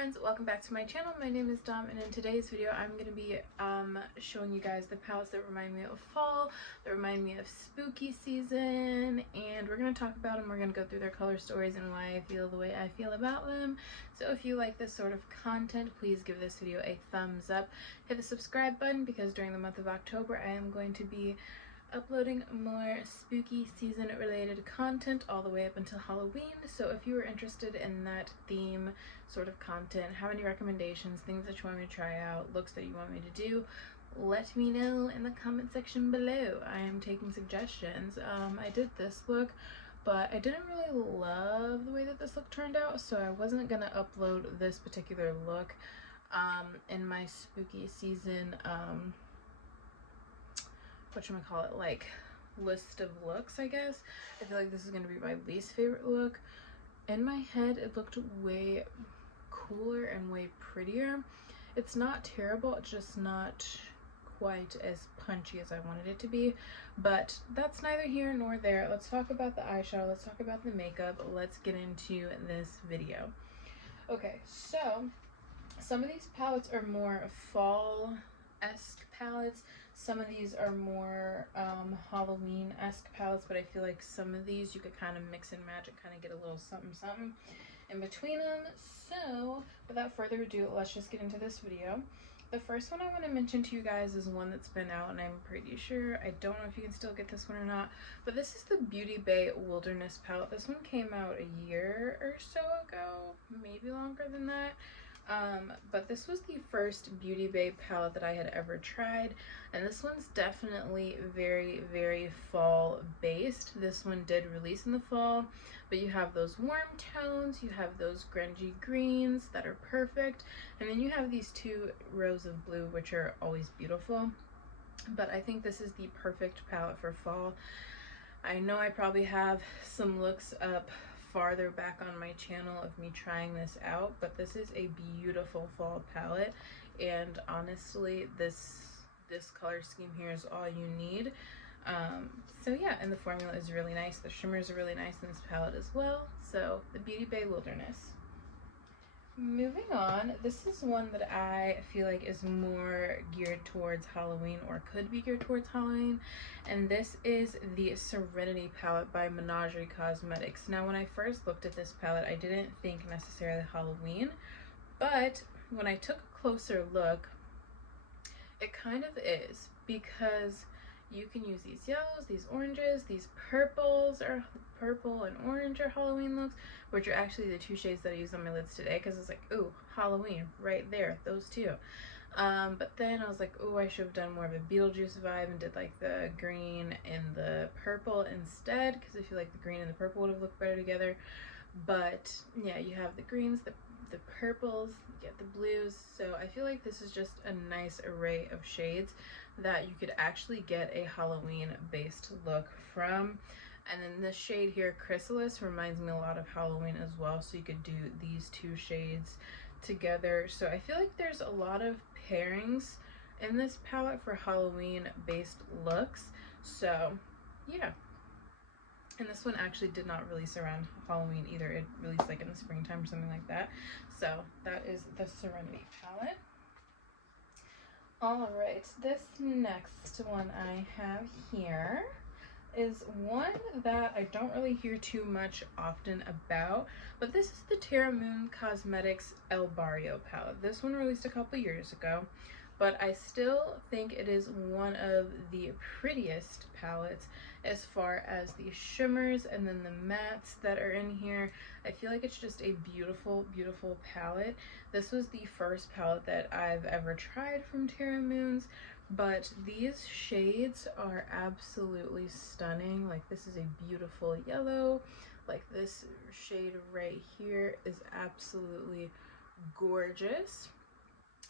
friends, welcome back to my channel. My name is Dom, and in today's video I'm going to be showing you guys the palettes that remind me of fall, that remind me of spooky season, and we're going to talk about them. We're going to go through their color stories and why I feel the way I feel about them. So if you like this sort of content, please give this video a thumbs up. Hit the subscribe button because during the month of October I am going to be uploading more spooky season related content all the way up until Halloween. So if you are interested in that theme sort of content, have any recommendations, things that you want me to try out, looks that you want me to do, let me know in the comment section below. I am taking suggestions. I did this look, but I didn't really love the way that this look turned out, so I wasn't gonna upload this particular look in my spooky season whatchamacallit, like list of looks, I guess. I feel like this is gonna be my least favorite look. In my head it looked way cooler and way prettier. It's not terrible, it's just not quite as punchy as I wanted it to be, but that's neither here nor there. Let's talk about the eyeshadow, let's talk about the makeup, let's get into this video. Okay, so some of these palettes are more fall-esque palettes. Some of these are more Halloween-esque palettes, but I feel like some of these you could kind of mix and match and kind of get a little something something in between them. So without further ado, let's just get into this video. The first one I want to mention to you guys is one that's been out, and I'm pretty sure, I don't know if you can still get this one or not, but this is the Beauty Bay Wilderness palette. This one came out a year or so ago, maybe longer than that. But this was the first Beauty Bay palette that I had ever tried, and this one's definitely very, very fall based. This one did release in the fall, but you have those warm tones, you have those grungy greens that are perfect, and then you have these two rows of blue, which are always beautiful. But I think this is the perfect palette for fall. I know I probably have some looks up farther back on my channel of me trying this out, but this is a beautiful fall palette, and honestly this color scheme here is all you need. So yeah, and the formula is really nice. The shimmers are really nice in this palette as well. So the Beauty Bay Wilderness. Moving on, this is one that I feel like is more geared towards Halloween, or could be geared towards Halloween, and this is the Serenity palette by Menagerie Cosmetics. Now when I first looked at this palette, I didn't think necessarily Halloween, but when I took a closer look, it kind of is, because you can use these yellows, these oranges, these purples, or purple and orange are Halloween looks, which are actually the two shades that I used on my lids today, because it's like, ooh, Halloween, right there, those two. But then I was like, oh, I should have done more of a Beetlejuice vibe and did like the green and the purple instead, because I feel like the green and the purple would have looked better together. But yeah, you have the greens, the purples, you get the blues, so I feel like this is just a nice array of shades that you could actually get a Halloween based look from. And then this shade here, Chrysalis, reminds me a lot of Halloween as well, so you could do these two shades together. So I feel like there's a lot of pairings in this palette for Halloween based looks, so yeah. And this one actually did not release around Halloween either. It released like in the springtime or something like that. So that is the Serenity palette. Alright, this next one I have here is one that I don't really hear too much often about, but this is the Terra Moon Cosmetics El Barrio palette. This one released a couple years ago, but I still think it is one of the prettiest palettes as far as the shimmers and then the mattes that are in here. I feel like it's just a beautiful, beautiful palette. This was the first palette that I've ever tried from Terra Moons, but these shades are absolutely stunning. Like, this is a beautiful yellow. Like, this shade right here is absolutely gorgeous.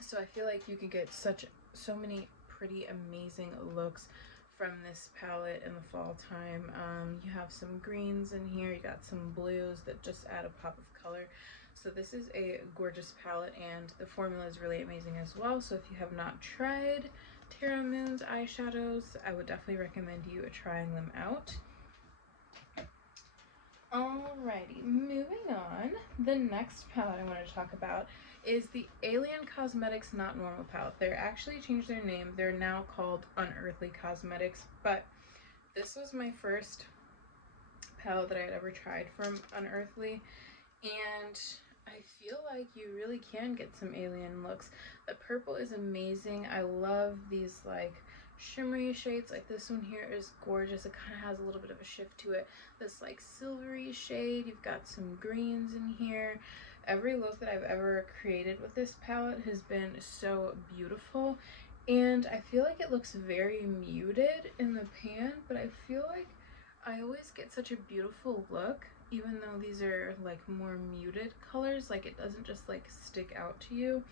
So I feel like you can get so many pretty amazing looks from this palette in the fall time. You have some greens in here, you got some blues that just add a pop of color. So this is a gorgeous palette, and the formula is really amazing as well. So if you have not tried Terra Moon's eyeshadows, I would definitely recommend you trying them out. Alrighty, moving on. The next palette I want to talk about is the Alien Cosmetics Not Normal palette. They're actually changed their name. They're now called Unearthly Cosmetics, but this was my first palette that I had ever tried from Unearthly, and I feel like you really can get some alien looks. The purple is amazing. I love these like shimmery shades. Like this one here is gorgeous. It kind of has a little bit of a shift to it. This like silvery shade. You've got some greens in here. Every look that I've ever created with this palette has been so beautiful, and I feel like it looks very muted in the pan, but I feel like I always get such a beautiful look even though these are like more muted colors. Like it doesn't just like stick out to you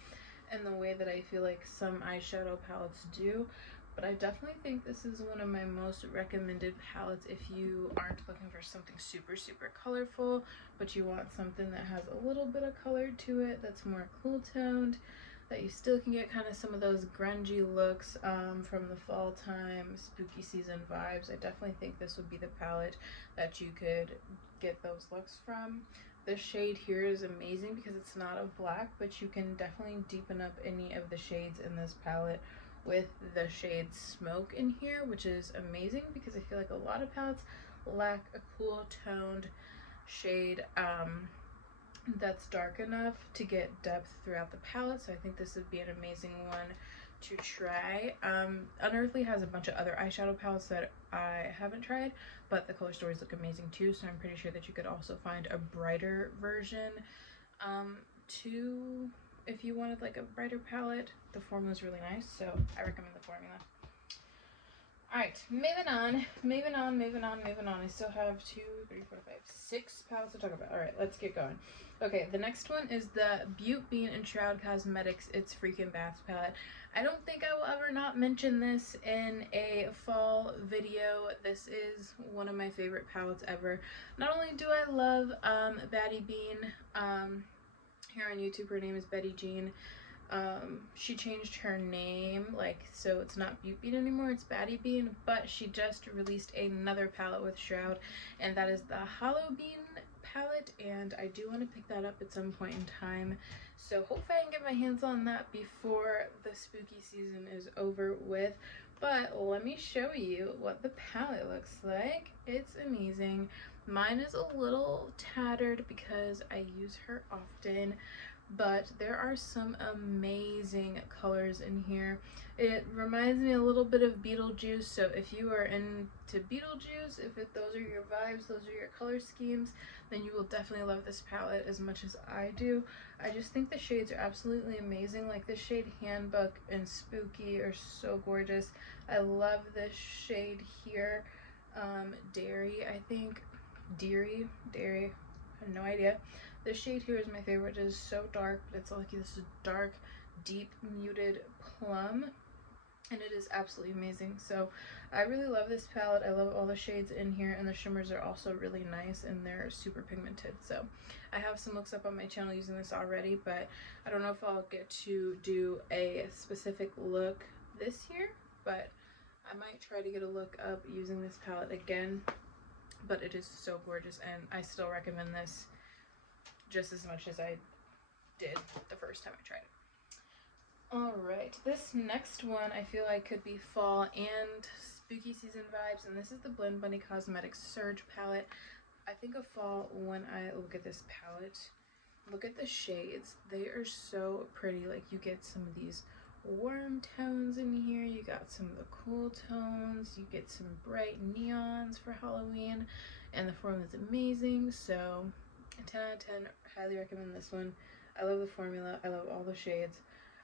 in the way that I feel like some eyeshadow palettes do. But I definitely think this is one of my most recommended palettes if you aren't looking for something super colorful, but you want something that has a little bit of color to it, that's more cool toned, that you still can get kind of some of those grungy looks from the fall time, spooky season vibes. I definitely think this would be the palette that you could get those looks from. This shade here is amazing because it's not a black, but you can definitely deepen up any of the shades in this palette with the shade Smoke in here, which is amazing because I feel like a lot of palettes lack a cool toned shade that's dark enough to get depth throughout the palette. So I think this would be an amazing one to try. Unearthly has a bunch of other eyeshadow palettes that I haven't tried, but the color stories look amazing too, so I'm pretty sure that you could also find a brighter version to, if you wanted like a brighter palette. The formula is really nice, so I recommend the formula. Alright, moving on. I still have 2, 3, 4, 5, 6 palettes to talk about. Alright, let's get going. Okay, the next one is the Butte Bean and Shroud Cosmetics It's Freakin' Baths palette. I don't think I will ever not mention this in a fall video. This is one of my favorite palettes ever. Not only do I love Baddie Bean, here on YouTube her name is Betty Jean. She changed her name, like, so it's not Butte Bean anymore, it's Baddie Bean, but she just released another palette with Shroud, and that is the Hollow Bean palette, and I do want to pick that up at some point in time, so hopefully I can get my hands on that before the spooky season is over with. But let me show you what the palette looks like. It's amazing. Mine is a little tattered because I use her often, but there are some amazing colors in here. It reminds me a little bit of Beetlejuice, so if you are into Beetlejuice, if those are your vibes, those are your color schemes, then you will definitely love this palette as much as I do. I just think the shades are absolutely amazing. Like this shade Handbook and Spooky are so gorgeous. I love this shade here, Dairy, I think. Dairy, I have no idea. This shade here is my favorite. It is so dark, but it's like this dark, deep, muted plum, and it is absolutely amazing. So I really love this palette. I love all the shades in here, and the shimmers are also really nice, and they're super pigmented. So I have some looks up on my channel using this already, but I don't know if I'll get to do a specific look this year, but I might try to get a look up using this palette again. But it is so gorgeous, and I still recommend this just as much as I did the first time I tried it. Alright, this next one I feel like could be fall and spooky season vibes, and this is the Blend Bunny Cosmetics Surge palette. I think of fall when I look at this palette. Look at the shades. They are so pretty. Like, you get some of these warm tones in here, you got some of the cool tones, you get some bright neons for Halloween, and the formula is amazing. So 10 out of 10, highly recommend this one. I love the formula, I love all the shades,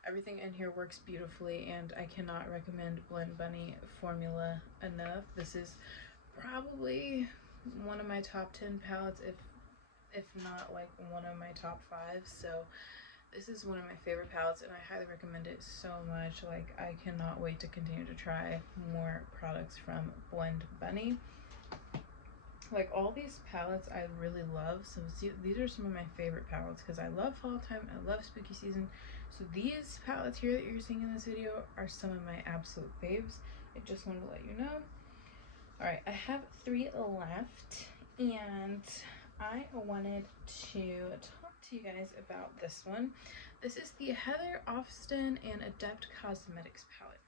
everything in here works beautifully, and I cannot recommend Blend Bunny formula enough. This is probably one of my top 10 palettes, if not like one of my top 5. So this is one of my favorite palettes, and I highly recommend it so much. Like, I cannot wait to continue to try more products from Blend Bunny. Like, all these palettes I really love. So see, these are some of my favorite palettes because I love fall time, I love spooky season. So these palettes here that you're seeing in this video are some of my absolute faves. I just wanted to let you know. Alright, I have 3 left, and I wanted to talk to you guys about this one. This is the Heather Austin and Adept Cosmetics palette.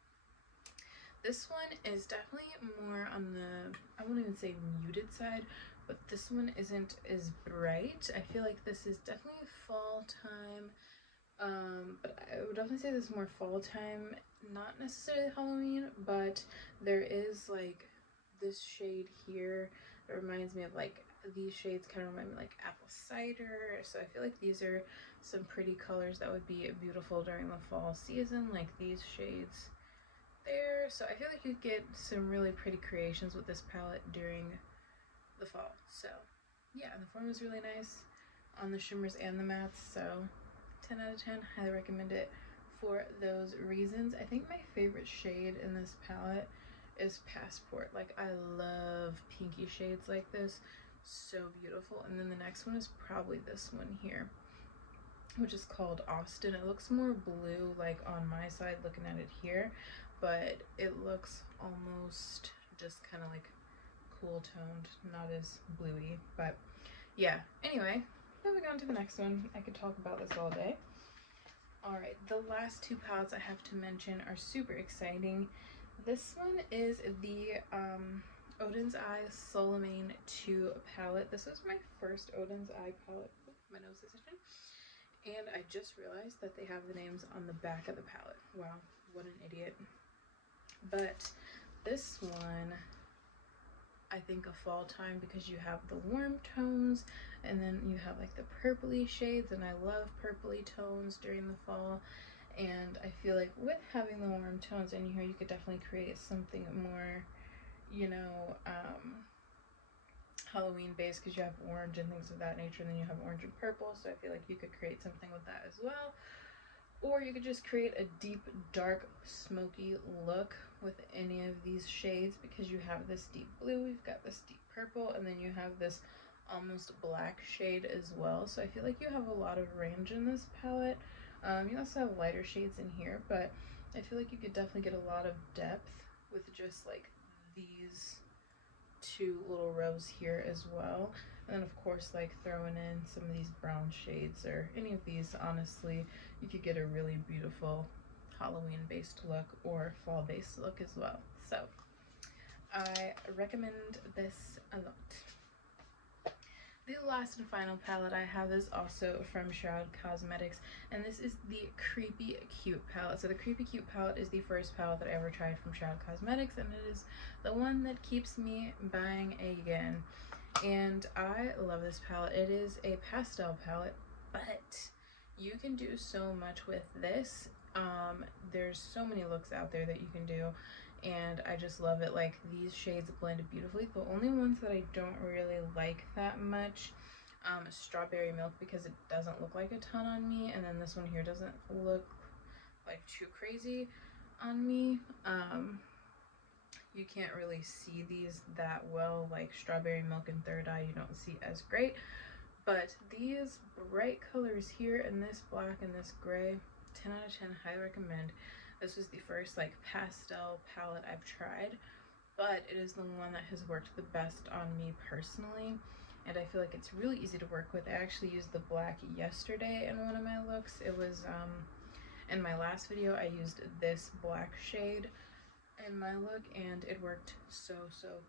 This one is definitely more on the, I won't even say muted side, but this one isn't as bright. I feel like this is definitely fall time, but I would definitely say this is more fall time, not necessarily Halloween, but there is like this shade here that reminds me of like, these shades kind of remind me like apple cider, so I feel like these are some pretty colors that would be beautiful during the fall season, like these shades there. So I feel like you get some really pretty creations with this palette during the fall. So yeah, the form is really nice on the shimmers and the mattes, so 10 out of 10, highly recommend it for those reasons. I think my favorite shade in this palette is Passport. Like, I love pinky shades like this, so beautiful. And then the next one is probably this one here, which is called Austin. It looks more blue like on my side looking at it here, but it looks almost just kind of like cool toned, not as bluey. But yeah, anyway, moving on to the next one. I could talk about this all day. All right, the last two palettes I have to mention are super exciting. This one is the Odin's Eye Soleimane 2 palette. This was my first Odin's Eye palette. Oh, my nose is itching. And I just realized that they have the names on the back of the palette. Wow, what an idiot. But this one, I think of fall time because you have the warm tones and then you have like the purpley shades, and I love purpley tones during the fall. And I feel like with having the warm tones in here, you could definitely create something more, you know, Halloween based, because you have orange and things of that nature, and then you have orange and purple, so I feel like you could create something with that as well. Or you could just create a deep, dark, smoky look with any of these shades, because you have this deep blue, you've got this deep purple, and then you have this almost black shade as well. So I feel like you have a lot of range in this palette. You also have lighter shades in here, but I feel like you could definitely get a lot of depth with just like these two little rows here as well. And then of course, like throwing in some of these brown shades or any of these, honestly, you could get a really beautiful Halloween based look or fall based look as well. So I recommend this a lot. The last and final palette I have is also from Shroud Cosmetics, and this is the Creepy Cute palette. So the Creepy Cute palette is the first palette that I ever tried from Shroud Cosmetics, and it is the one that keeps me buying again. And I love this palette. It is a pastel palette, but you can do so much with this. There's so many looks out there that you can do, and I just love it. Like, these shades blend beautifully. The only ones that I don't really like that much is Strawberry Milk, because it doesn't look like a ton on me, and then this one here doesn't look like too crazy on me. You can't really see these that well, like Strawberry Milk and Third Eye you don't see as great, but these bright colors here, and this black and this gray, 10 out of 10, highly recommend. This was the first like pastel palette I've tried, but it is the one that has worked the best on me personally, and I feel like it's really easy to work with. I actually used the black yesterday in one of my looks. It was in my last video I used this black shade in my look, and it worked so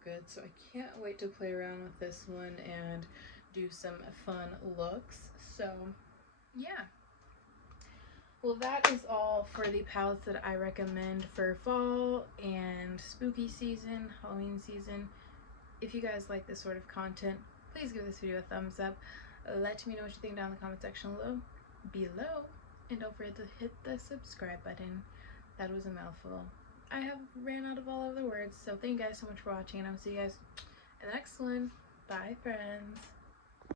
good. So I can't wait to play around with this one and do some fun looks. So yeah, well, that is all for the palettes that I recommend for fall and spooky season, Halloween season. If you guys like this sort of content, please give this video a thumbs up. Let me know what you think down in the comment section below, and don't forget to hit the subscribe button. That was a mouthful. I have ran out of all of the words, so thank you guys so much for watching, and I'll see you guys in the next one. Bye, friends.